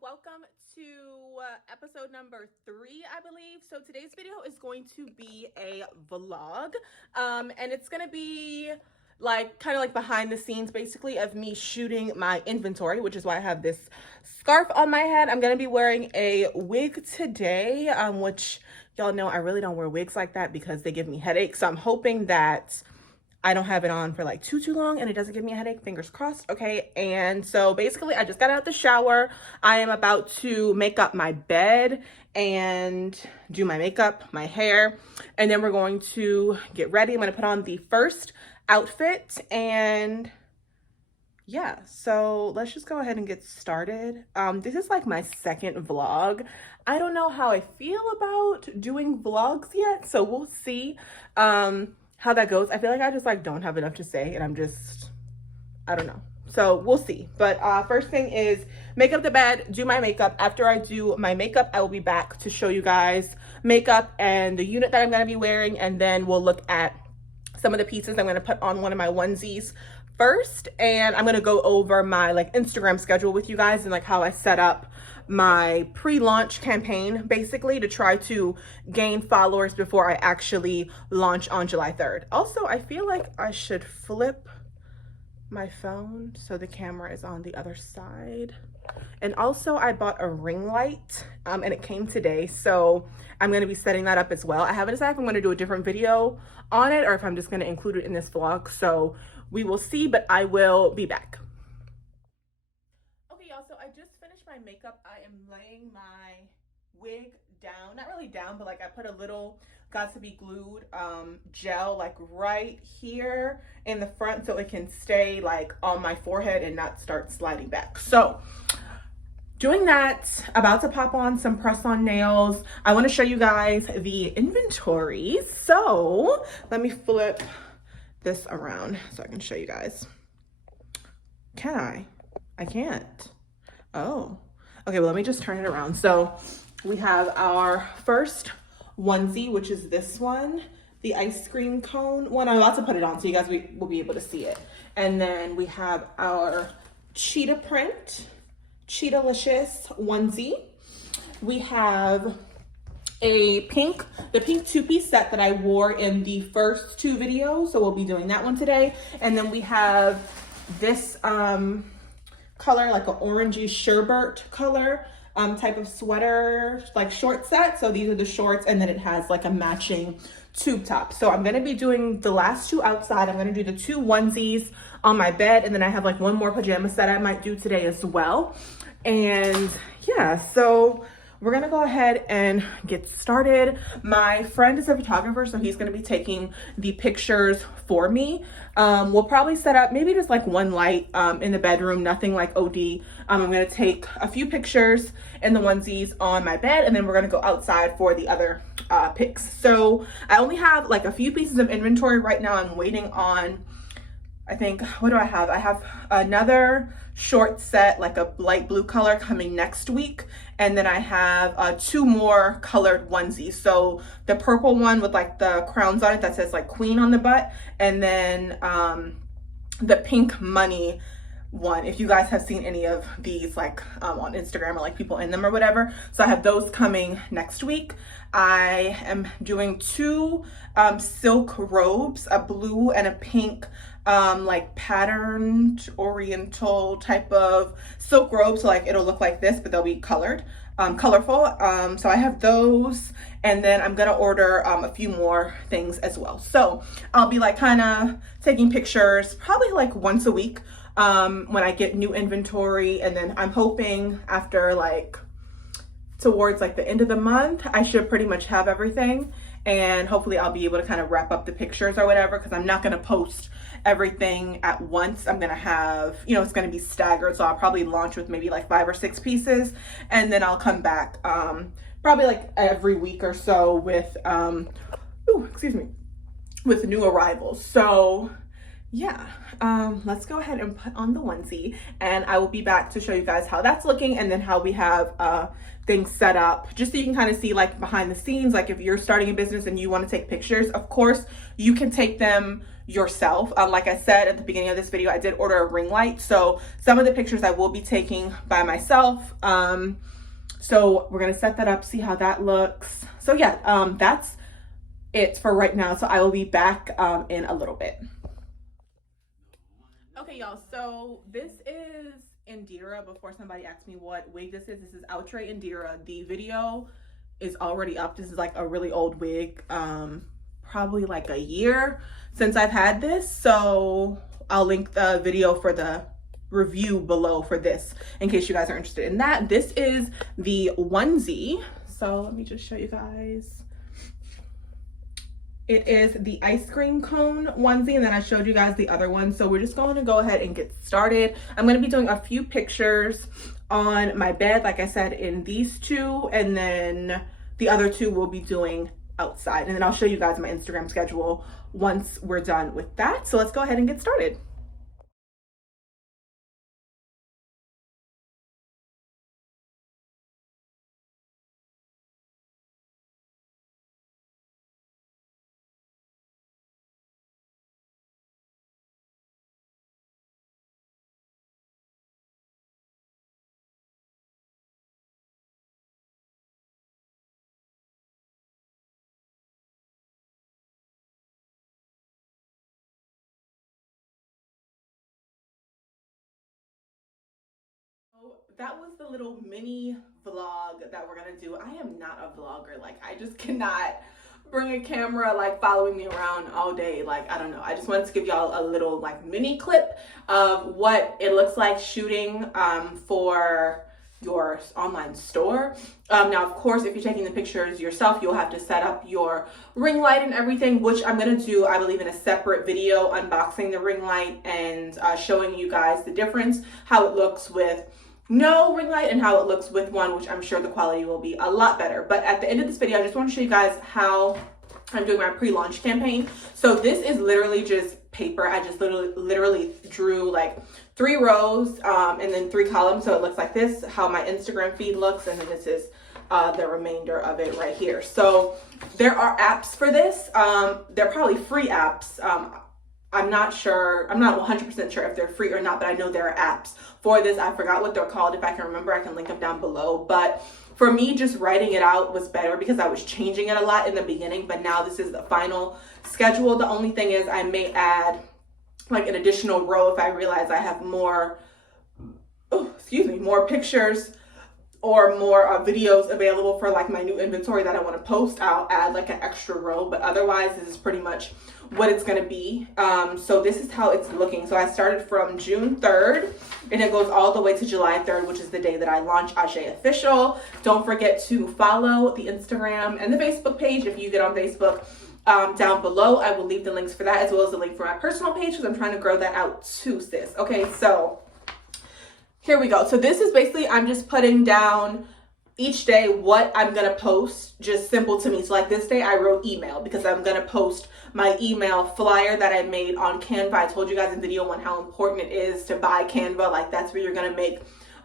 welcome to episode number 3, I believe. So today's video is going to be a vlog, and it's gonna be like kind of like behind the scenes basically of me shooting my inventory, which is why I have this scarf on my head. I'm gonna be wearing a wig today, which y'all know I really don't wear wigs like that because they give me headaches. So I'm hoping that I don't have it on for like too long and it doesn't give me a headache. Fingers crossed. Okay. And so basically I just got out the shower. I am about to make up my bed and do my makeup, my hair, and then we're going to get ready. I'm going to put on the first outfit, and yeah, so let's just go ahead and get started. This is like my second vlog. I don't know how I feel about doing vlogs yet, so we'll see how that goes. I feel like I just like don't have enough to say, and I don't know. So we'll see. But first thing is make up the bed, do my makeup. After I do my makeup, I will be back to show you guys makeup and the unit that I'm gonna be wearing, and then we'll look at some of the pieces I'm gonna put on one of my onesies first, and I'm gonna go over my like Instagram schedule with you guys and like how I set up my pre-launch campaign basically to try to gain followers before I actually launch on July 3rd. Also, I feel like I should flip my phone so the camera is on the other side. And also I bought a ring light and it came today, so I'm going to be setting that up as well. I haven't decided if I'm going to do a different video on it or if I'm just going to include it in this vlog, so we will see, but I will be back. Okay, y'all, so I just finished my makeup. I am laying my wig down, not really down, but like I put a little got to be glued gel like right here in the front so it can stay like on my forehead and not start sliding back. So doing that, about to pop on some press-on nails. I want to show you guys the inventory. So let me flip this around so I can show you guys. Can I? I can't. Oh, okay, well, let me just turn it around. So we have our first onesie, which is this one, the ice cream cone one. I'm about to put it on so you guys will be able to see it. And then we have our cheetah print, cheetah-licious onesie. We have the pink two-piece set that I wore in the first 2 videos, so we'll be doing that one today. And then we have this color, like an orangey sherbet color type of sweater, like short set. So these are the shorts, and then it has like a matching tube top. So I'm gonna be doing the last 2 outside. I'm gonna do the 2 onesies on my bed, and then I have like one more pajama set I might do today as well. And yeah, so we're gonna go ahead and get started. My friend is a photographer, so he's gonna be taking the pictures for me. We'll probably set up maybe just like one light in the bedroom, nothing like OD. I'm gonna take a few pictures in the onesies on my bed, and then we're gonna go outside for the other pics. So I only have like a few pieces of inventory right now. I'm waiting on, I think, what do I have? I have another short set, like a light blue color, coming next week. And then I have 2 more colored onesies. So the purple one with like the crowns on it that says like queen on the butt. And then the pink money one, if you guys have seen any of these like on Instagram or like people in them or whatever. So I have those coming next week. I am doing 2 silk robes, a blue and a pink, like patterned oriental type of silk robe. So like it'll look like this, but they'll be colored, colorful. So I have those, and then I'm gonna order a few more things as well. So I'll be like kind of taking pictures probably like once a week when I get new inventory, and then I'm hoping after like towards like the end of the month I should pretty much have everything, and hopefully I'll be able to kind of wrap up the pictures or whatever, because I'm not going to post everything at once. I'm going to have, you know, it's going to be staggered, so I'll probably launch with maybe like 5 or 6 pieces, and then I'll come back probably like every week or so with with new arrivals. So yeah, let's go ahead and put on the onesie, and I will be back to show you guys how that's looking, and then how we have things set up, just so you can kind of see like behind the scenes. Like if you're starting a business and you want to take pictures, of course you can take them yourself. Like I said at the beginning of this video, I did order a ring light, so some of the pictures I will be taking by myself. So we're gonna set that up, see how that looks. So yeah, that's it for right now. So I will be back in a little bit. Okay, y'all, so this is Indira. Before somebody asks me what wig this is Outre Indira. The video is already up. This is like a really old wig, probably like a year since I've had this. So I'll link the video for the review below for this in case you guys are interested in that. This is the onesie. So let me just show you guys. It is the ice cream cone onesie, and then I showed you guys the other one. So we're just going to go ahead and get started. I'm going to be doing a few pictures on my bed, like I said, in these two, and then the other two we'll be doing outside. And then I'll show you guys my Instagram schedule once we're done with that. So let's go ahead and get started. That was the little mini vlog that we're gonna do. I am not a vlogger. Like, I just cannot bring a camera like following me around all day. Like, I don't know. I just wanted to give y'all a little like mini clip of what it looks like shooting for your online store. Now, of course, if you're taking the pictures yourself, you'll have to set up your ring light and everything, which I'm gonna do, I believe, in a separate video, unboxing the ring light and showing you guys the difference, how it looks with no ring light and how it looks with one, which I'm sure the quality will be a lot better. But at the end of this video, I just want to show you guys how I'm doing my pre-launch campaign. So this is literally just paper. I just literally drew like 3 rows and then 3 columns. So it looks like this, how my Instagram feed looks. And then this is the remainder of it right here. So there are apps for this. They're probably free apps. I'm not sure. I'm not 100% sure if they're free or not, but I know there are apps for this. I forgot what they're called. If I can remember, I can link them down below. But for me, just writing it out was better because I was changing it a lot in the beginning, but now this is the final schedule. The only thing is I may add like an additional row if I realize I have more, more pictures or more videos available for like my new inventory that I want to post. I'll add like an extra row, but otherwise this is pretty much what it's going to be. So this is how it's looking. So I started from June 3rd and it goes all the way to July 3rd, which is the day that I launch Ashe Official. Don't forget to follow the Instagram and the Facebook page if you get on Facebook. Down below, I will leave the links for that as well as the link for my personal page because I'm trying to grow that out too, sis. Okay, so here we go. So this is basically, I'm just putting down each day what I'm going to post, just simple to me. So like this day I wrote email because I'm going to post my email flyer that I made on Canva. I told you guys in video 1 how important it is to buy Canva. Like that's where you're going to make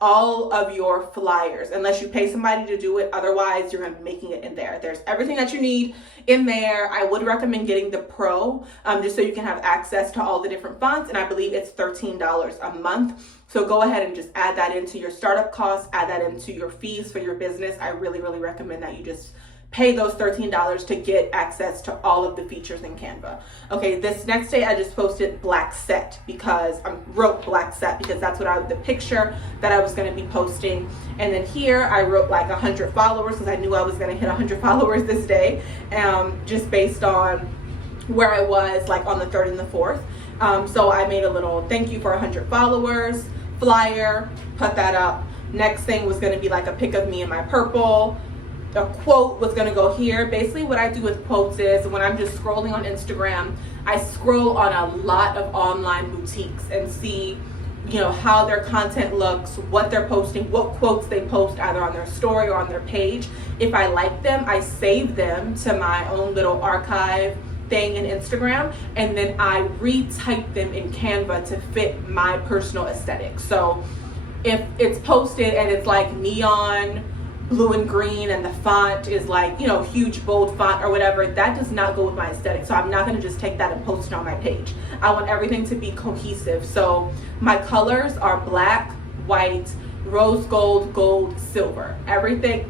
all of your flyers unless you pay somebody to do it. Otherwise you're going to be making it in there. There's everything that you need in there. I would recommend getting the Pro just so you can have access to all the different fonts, and I believe it's $13 a month. So go ahead and just add that into your startup costs, add that into your fees for your business. I really recommend that you just pay those $13 to get access to all of the features in Canva. Okay, this next day I just posted black set because I wrote black set because that's what the picture that I was going to be posting. And then here I wrote like 100 followers because I knew I was going to hit 100 followers this day, just based on where I was like on the 3rd and the 4th. So I made a little thank you for 100 followers flyer, put that up. Next thing was going to be like a pic of me in my purple. A quote was going to go here. Basically what I do with quotes is when I'm just scrolling on Instagram, I scroll on a lot of online boutiques and see, you know, how their content looks, what they're posting, what quotes they post either on their story or on their page. If I like them, I save them to my own little archive thing in Instagram, and then I retype them in Canva to fit my personal aesthetic. So if it's posted and it's like neon blue and green and the font is like, you know, huge bold font or whatever, that does not go with my aesthetic. So I'm not going to just take that and post it on my page. I want everything to be cohesive. So my colors are black, white, rose gold, gold, silver. Everything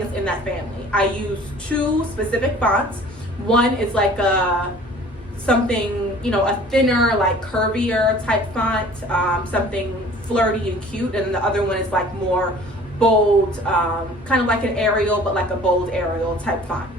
is in that family. I use 2 specific fonts. One is like something, you know, a thinner, like curvier type font, something flirty and cute, and the other one is like more bold, kind of like an Arial, but like a bold Arial type font.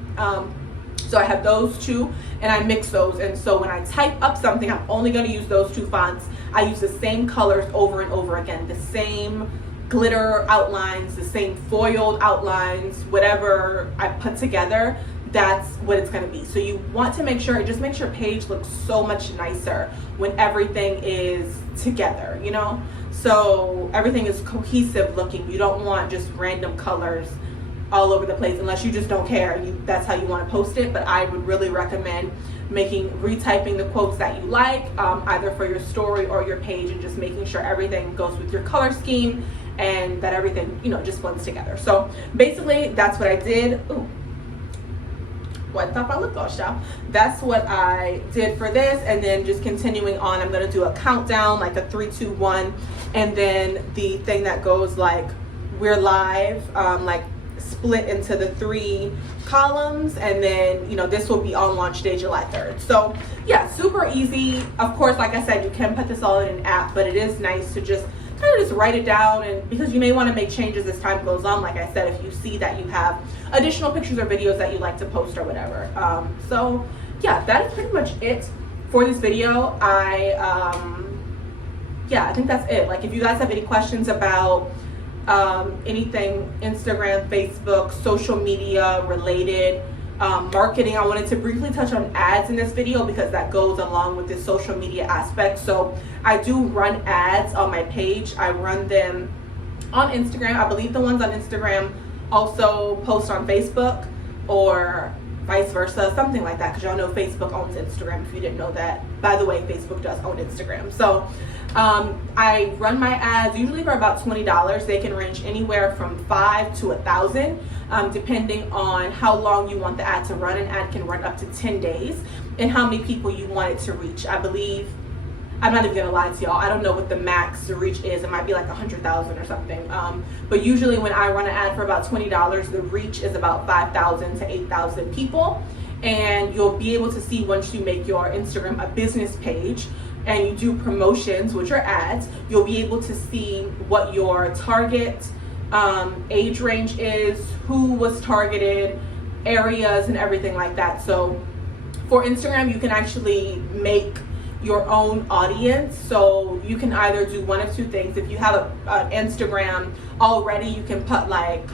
So I have those 2 and I mix those, and so when I type up something, I'm only going to use those 2 fonts. I use the same colors over and over again, the same glitter outlines, the same foiled outlines, whatever I put together, that's what it's going to be. So you want to make sure, it just makes your page look so much nicer when everything is together, you know? So everything is cohesive looking. You don't want just random colors all over the place unless you just don't care. That's how you want to post it. But I would really recommend retyping the quotes that you like, either for your story or your page, and just making sure everything goes with your color scheme and that everything, you know, just blends together. So basically that's what I did. Ooh. What thought my lip gloss, y'all. That's what I did for this, and then just continuing on, I'm gonna do a countdown, like a 3, 2, 1, and then the thing that goes like we're live, like split into the 3 columns, and then, you know, this will be on launch day July 3rd. So yeah, super easy. Of course, like I said, you can put this all in an app, but it is nice to just kind of just write it down, and because you may want to make changes as time goes on, like I said, if you see that you have additional pictures or videos that you like to post or whatever. So yeah, that is pretty much it for this video. Yeah, I think that's it. Like, if you guys have any questions about anything Instagram, Facebook, social media related, marketing, I wanted to briefly touch on ads in this video because that goes along with this social media aspect. So I do run ads on my page. I run them on Instagram. I believe the ones on Instagram also post on Facebook, or vice versa, something like that, because y'all know Facebook owns Instagram, if you didn't know that. By the way, Facebook does own Instagram. So I run my ads usually for about $20. They can range anywhere from $5 to $1,000, depending on how long you want the ad to run. An ad can run up to 10 days, and how many people you want it to reach. I believe, I'm not even gonna lie to y'all, I don't know what the max reach is. It might be like 100,000 or something. But usually when I run an ad for about $20, the reach is about 5,000 to 8,000 people. And you'll be able to see, once you make your Instagram a business page and you do promotions, which are ads, you'll be able to see what your target age range is, who was targeted, areas, and everything like that. So for Instagram, you can actually make your own audience. So you can either do one of 2 things. If you have an Instagram already, you can put like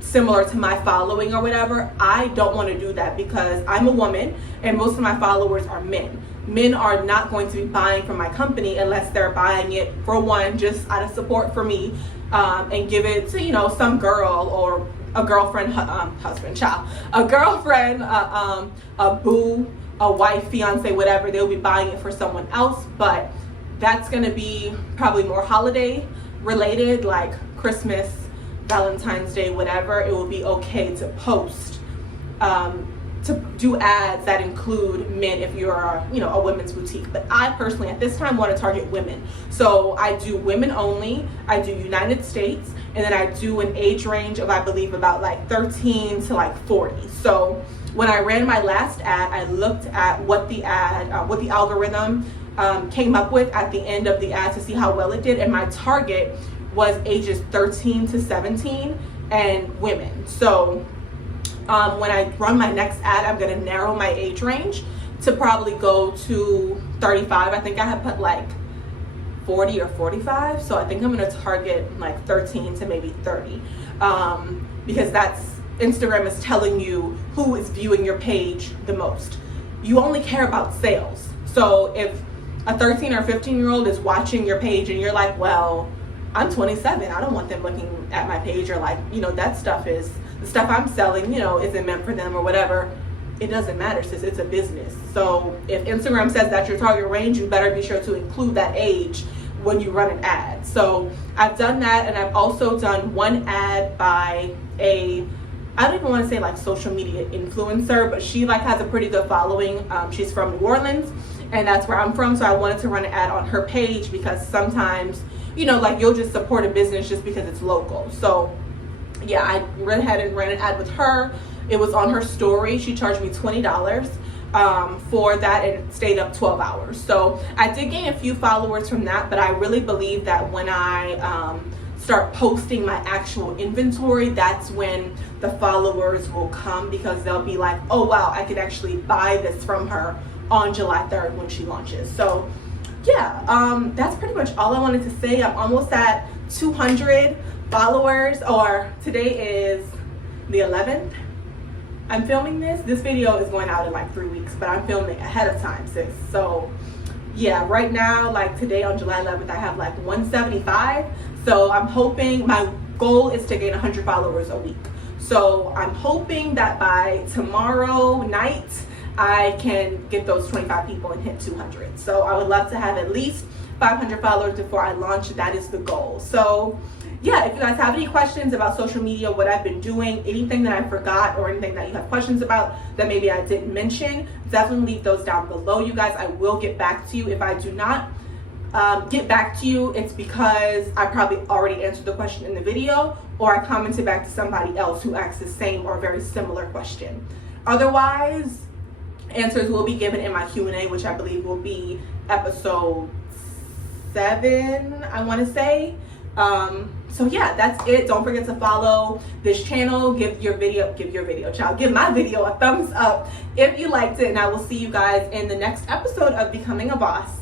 similar to my following or whatever. I don't want to do that because I'm a woman and most of my followers are men. Men are not going to be buying from my company unless they're buying it, for one, just out of support for me, and give it to, you know, some girl or a girlfriend, husband, child, a girlfriend, a boo, a wife, fiance, whatever. They'll be buying it for someone else, but that's going to be probably more holiday related, like Christmas, Valentine's Day, whatever. It will be okay to post, to do ads that include men if you're, you know, a women's boutique. But I personally at this time want to target women. So I do women only, I do United States, and then I do an age range of, I believe, about like 13 to like 40. So when I ran my last ad, I looked at what the algorithm came up with at the end of the ad to see how well it did, and my target was ages 13 to 17 and women. So when I run my next ad, I'm gonna narrow my age range to probably go to 35. I think I had put like 40 or 45. So I think I'm gonna target like 13 to maybe 30, because that's, Instagram is telling you who is viewing your page the most. You only care about sales. So if a 13 or 15-year-old is watching your page and you're like, well, I'm 27, I don't want them looking at my page, or like, you know, that stuff is, the stuff I'm selling, you know, isn't meant for them or whatever. it doesn't matter, sis, it's a business. So if Instagram says that's your target range, you better be sure to include that age when you run an ad. So I've done that, and I've also done one ad by I don't even want to say like social media influencer, but she like has a pretty good following. She's from New Orleans, and that's where I'm from. So I wanted to run an ad on her page because sometimes, you know, like you'll just support a business just because it's local. So yeah, I went ahead and ran an ad with her. It was on her story. She charged me $20 for that, and it stayed up 12 hours. So I did gain a few followers from that, but I really believe that when I start posting my actual inventory, that's when the followers will come, because they'll be like, oh wow, I could actually buy this from her on July 3rd when she launches. So yeah, that's pretty much all I wanted to say. I'm almost at 200 followers, or today is the 11th. I'm filming this video is going out in like 3 weeks, but I'm filming ahead of time, sis. So yeah, right now, like today on July 11th, I have like 175. So I'm hoping, my goal is to gain 100 followers a week. So I'm hoping that by tomorrow night, I can get those 25 people and hit 200. So I would love to have at least 500 followers before I launch. That is the goal. So yeah, if you guys have any questions about social media, what I've been doing, anything that I forgot, or anything that you have questions about that maybe I didn't mention, definitely leave those down below, you guys. I will get back to you. If I do not get back to you, it's because I probably already answered the question in the video, or I commented back to somebody else who asked the same or very similar question. Otherwise, answers will be given in my Q&A, which I believe will be episode 7, I want to say. So yeah, that's it. Don't forget to follow this channel. Give my video a thumbs up if you liked it, and I will see you guys in the next episode of Becoming a Boss.